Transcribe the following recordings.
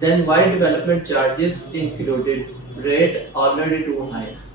then why development charges included, rate already too high।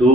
2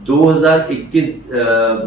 2021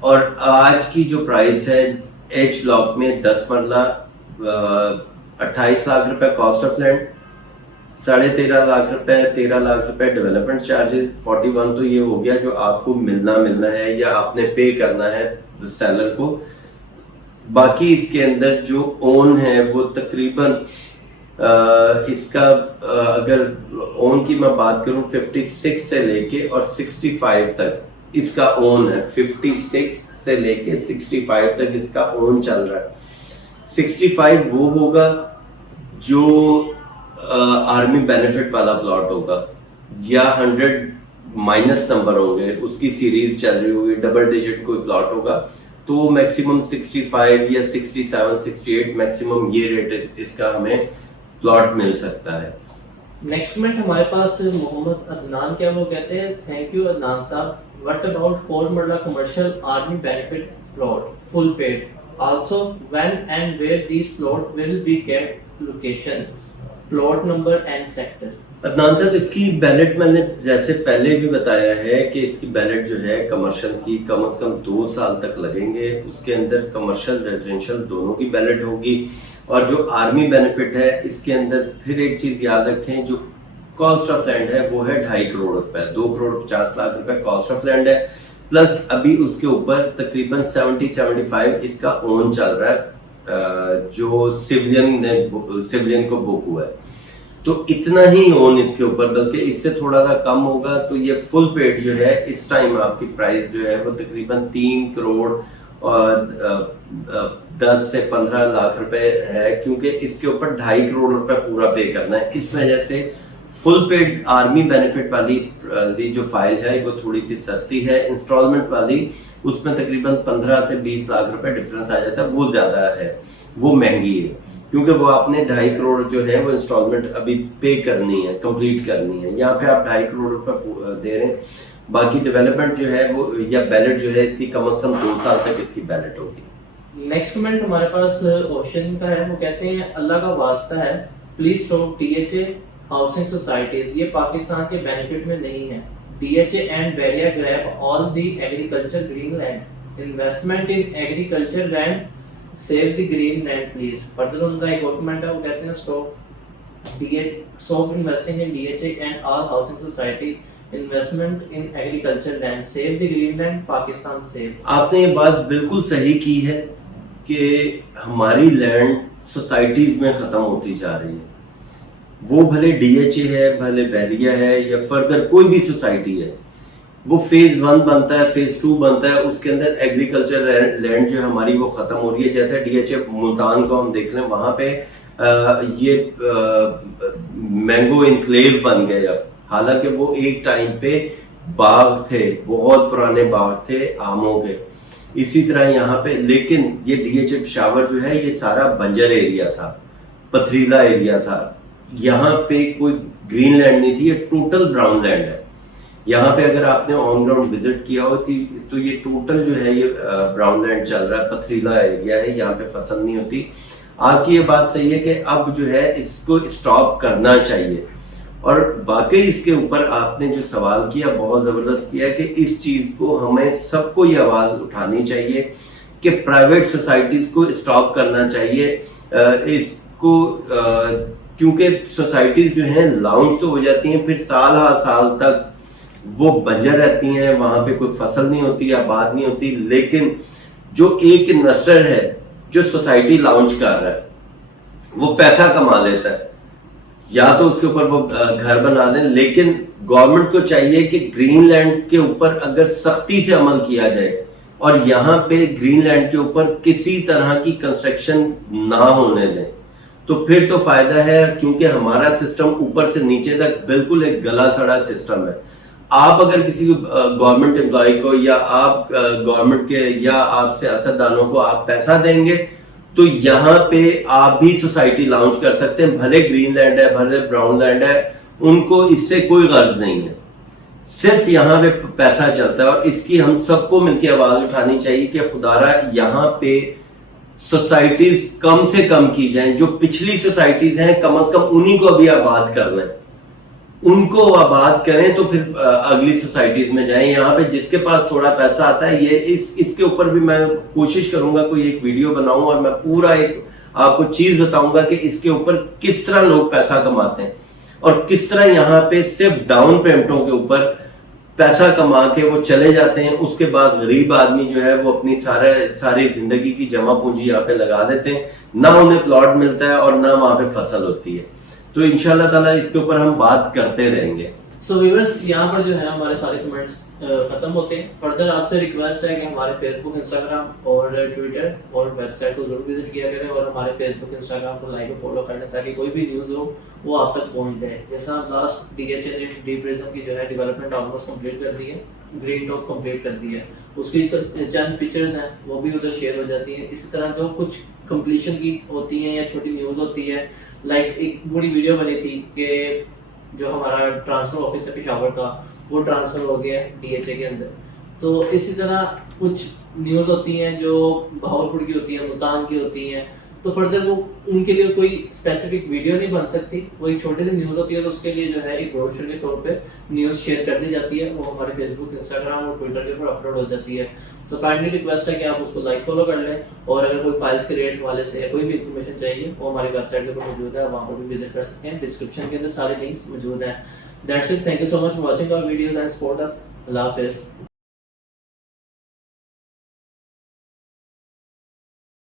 اور آج کی جو پرائس ہے ایچ بلاک میں 10 مرلہ 28 لاکھ روپے کاسٹ آف لینڈ, 13.5 لاکھ روپے 13 لاکھ روپے ڈیولپمنٹ چارجز, 41 تو یہ ہو گیا جو آپ کو ملنا ہے یا آپ نے پے کرنا ہے سیلر کو. باقی اس کے اندر جو اون ہے وہ تقریباً اس کا اگر اون کی میں بات کروں 56 سے لے کے اور 65 تک اس کا اون ہے. 56 سے لے کے 65 تک اس کا اون چل رہا ہے. 65 وہ ہوگا جو آرمی بینیفٹ والا پلاٹ ہوگا, یا 100 مائنس نمبر ہوں گے, اس کی سیریز چل رہی ہوگی, ڈبل ڈیجٹ کوئی پلاٹ ہوگا تو میکسیمم 65 یا 67 68 میکسیمم یہ ریٹ اس کا ہمیں پلاٹ مل سکتا ہے. نیکسٹ کمنٹ ہمارے پاس محمد عدنان کیا وہ کہتے ہیں, تھینک یو عدنان صاحب, what about 4 marla commercial army benefit plot full paid, also when and where these plot will be kept, location, plot number and sector. Adnan صاحب اس کی بیلٹ میں نے جیسے پہلے بھی بتایا ہے کہ اس کی بیلٹ جو ہے کمرشل کی کم از کم 2 سال تک لگیں گے. اس کے اندر کمرشل ریزیڈینشل دونوں کی بیلٹ ہوگی. اور جو آرمی بینیفٹ ہے اس کے اندر پھر ایک چیز یاد رکھیں, جو کاسٹ آف لینڈ ہے وہ ہے 2.5 کروڑ روپے, 2 کروڑ 50 لاکھ روپے کاسٹ آف لینڈ ہے, پلس ابھی اس کے اوپر تقریباً 70-75 اس کا اون چل رہا ہے جو سیولین کو بک ہوا ہے. تو اتنا ہی اون اس کے اوپر, بلکہ اس سے تھوڑا سا کم ہوگا. تو یہ فل پیڈ جو ہے اس ٹائم آپ کی پرائس جو ہے وہ تقریباً 3 کروڑ اور 10 سے 15 لاکھ روپے ہے, کیونکہ اس کے اوپر 2.5 کروڑ روپے پورا پے کرنا ہے. اس وجہ سے فل پیڈ آرمی بینیفٹ والی جو فائل ہے وہ تھوڑی سی سستی ہے. انسٹالمنٹ والی اس میں تقریباً 15 سے 20 لاکھ روپے ڈفرینس آ جاتا ہے, وہ زیادہ ہے, وہ مہنگی ہے, کیونکہ وہ آپ نے 2.5 کروڑ جو ہے وہ انسٹالمنٹ ابھی پے کرنی ہے, کمپلیٹ کرنی ہے. یہاں پہ آپ 2.5 کروڑ روپے دے رہے ہیں. باقی ڈیولپمنٹ جو ہے وہ یا بیلٹ جو ہے اس کی کم از کم 2 سال تک اس کی بیلٹ ہوگی. نیکسٹ کمنٹ ہمارے پاس اوشن کا ہے, وہ کہتے ہیں اللہ کا واسطہ ہے please talk DHA housing societies, یہ پاکستان کے بینیفٹ میں نہیں ہے. DHA and Bahria grab all the agriculture green land, investment in agriculture land, save the green land please. Further ان کا ایک ڈاکومنٹ ہے, وہ کہتے ہیں stop investing in DHA and all housing society, investment in agriculture land, save the green land, Pakistan save. آپ نے یہ بات بالکل صحیح کی ہے کہ ہماری لینڈ سوسائٹیز میں ختم ہوتی جا رہی ہے. وہ بھلے DHA ہے, بھلے بحریہ ہے, یا فردر کوئی بھی سوسائٹی ہے, وہ فیز 1 بنتا ہے, فیز 2 بنتا ہے, اس کے اندر ایگریکلچر لینڈ جو ہے ہماری وہ ختم ہو رہی ہے. جیسے DHA ملتان کو ہم دیکھ لیں, وہاں پہ یہ مینگو انکلیو بن گئے اب, حالانکہ وہ ایک ٹائم پہ باغ تھے, بہت پرانے باغ تھے آموں کے. اسی طرح یہاں پہ, لیکن یہ DHA پشاور جو ہے یہ سارا بنجر ایریا تھا, پتھریلا ایریا تھا. یہاں پہ کوئی گرین لینڈ نہیں تھی, یہ ٹوٹل براؤن لینڈ ہے. یہاں پہ اگر آپ نے آن گراؤنڈ وزٹ کیا ہو تو یہ ٹوٹل جو ہے یہ براؤن لینڈ چل رہا ہے, پتھریلا ایریا ہے, یہاں پہ فصل نہیں ہوتی. آپ کی یہ بات صحیح ہے کہ اب جو ہے اس کو اسٹاپ کرنا چاہیے. اور واقعی اس کے اوپر آپ نے جو سوال کیا بہت زبردست کیا کہ اس چیز کو ہمیں سب کو یہ آواز اٹھانی چاہیے کہ پرائیویٹ سوسائٹیز کو اسٹاپ کرنا چاہیے اس کو, کیونکہ سوسائٹیز جو ہیں لانچ تو ہو جاتی ہیں, پھر سال ہر سال تک وہ بنجر رہتی ہیں, وہاں پہ کوئی فصل نہیں ہوتی, آباد نہیں ہوتی. لیکن جو ایک انویسٹر ہے جو سوسائٹی لانچ کر رہا ہے وہ پیسہ کما لیتا ہے, یا تو اس کے اوپر وہ گھر بنا دیں. لیکن گورنمنٹ کو چاہیے کہ گرین لینڈ کے اوپر اگر سختی سے عمل کیا جائے اور یہاں پہ گرین لینڈ کے اوپر کسی طرح کی کنسٹرکشن نہ ہونے دیں, تو پھر تو فائدہ ہے. کیونکہ ہمارا سسٹم اوپر سے نیچے تک بالکل ایک گلا سڑا سسٹم ہے. آپ اگر کسی گورنمنٹ امپلائی کو یا آپ گورنمنٹ کے یا آپ سیاستدانوں کو آپ پیسہ دیں گے تو یہاں پہ آپ بھی سوسائٹی لانچ کر سکتے ہیں, بھلے گرین لینڈ ہے, بھلے براؤن لینڈ ہے, ان کو اس سے کوئی غرض نہیں ہے, صرف یہاں پہ پیسہ چلتا ہے. اور اس کی ہم سب کو مل کے آواز اٹھانی چاہیے کہ خدارا یہاں پہ سوسائٹیز کم سے کم کی جائیں. جو پچھلی سوسائٹیز ہیں کم از کم انہی کو ابھی آباد کر لیں, ان کو آباد کریں تو پھر اگلی سوسائٹیز میں جائیں. یہاں پہ جس کے پاس تھوڑا پیسہ آتا ہے, یہ اس کے اوپر بھی میں کوشش کروں گا کوئی ایک ویڈیو بناؤں اور میں پورا ایک آپ کو چیز بتاؤں گا کہ اس کے اوپر کس طرح لوگ پیسہ کماتے ہیں اور کس طرح یہاں پہ صرف ڈاؤن پیمنٹوں کے اوپر پیسہ کما کے وہ چلے جاتے ہیں. اس کے بعد غریب آدمی جو ہے وہ اپنی ساری زندگی کی جمع پونجی یہاں پہ لگا دیتے ہیں, نہ انہیں پلاٹ ملتا ہے اور نہ وہاں پہ فصل ہوتی ہے. تو انشاءاللہ تعالیٰ اس کے اوپر ہم بات کرتے رہیں گے. سو ویورز, یہاں پر جو ہے ہمارے سارے کمنٹس ختم ہوتے ہیں. فردر آپ سے ریکویسٹ ہے کہ ہمارے فیس بک, انسٹاگرام اور ٹویٹر اور ویب سائٹ کو ضرور وزٹ کیا کریں اور ہمارے فیس بک, انسٹاگرام کو لائک اور فالو کر لیں تاکہ کوئی بھی نیوز ہو وہ آپ تک پہنچ جائے. جیسا last D H N D prism کی جو ہے ڈیولپمنٹ آلموسٹ کمپلیٹ کر دی ہے, گرین ٹاپ کمپلیٹ کر دی ہے, اس کی چند پکچرز ہیں وہ بھی ادھر شیئر ہو جاتی ہیں. اسی طرح جو کچھ کمپلیشن کی ہوتی ہیں یا چھوٹی نیوز ہوتی ہے, لائک ایک بڑی ویڈیو بنی تھی کہ جو ہمارا ٹرانسفر آفس ہے پشاور کا وہ ٹرانسفر ہو گیا ڈی ایچ اے کے اندر. تو اسی طرح کچھ نیوز ہوتی ہیں جو بہاولپور کی ہوتی ہیں, ملتان کی ہوتی ہیں, تو فردر وہ ان کے لیے کوئی اسپیسیفک ویڈیو نہیں بن سکتی, وہ ایک چھوٹی سی نیوز ہوتی ہے تو اس کے لیے جو ہے ایک بروشر کے طور پہ نیوز شیئر کر دی جاتی ہے, وہ ہمارے فیس بک, انسٹاگرام اور ٹویٹر کے اوپر اپلوڈ ہو جاتی ہے. سو کائنڈلی ریکویسٹ ہے کہ آپ اس کو لائک فالو کر لیں, اور اگر کوئی فائلس کے ریٹ حوالے سے کوئی بھی انفارمیشن چاہیے وہ ہماری ویب سائٹ کے اوپر موجود ہے, وہاں پر بھی وزٹ کر سکتے ہیں. ڈسکرپشن کے اندر سارے لنکس موجود ہیں. That's it. Thank you so much for watching our videos and support us. Allah Hafiz.